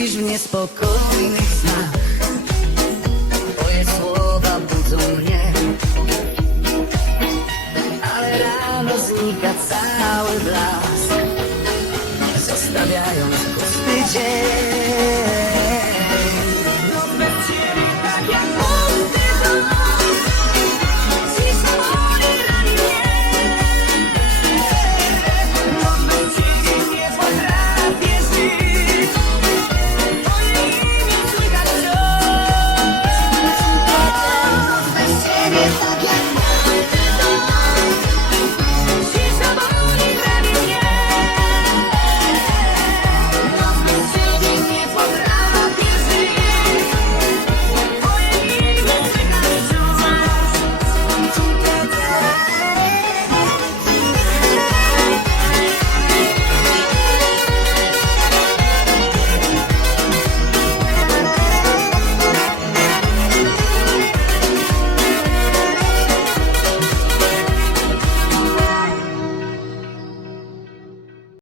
mówisz w niespokojnych snach Twoje słowa budzą mnie. Ale rano znika cały blask. Zostawiając pusty dzień. again.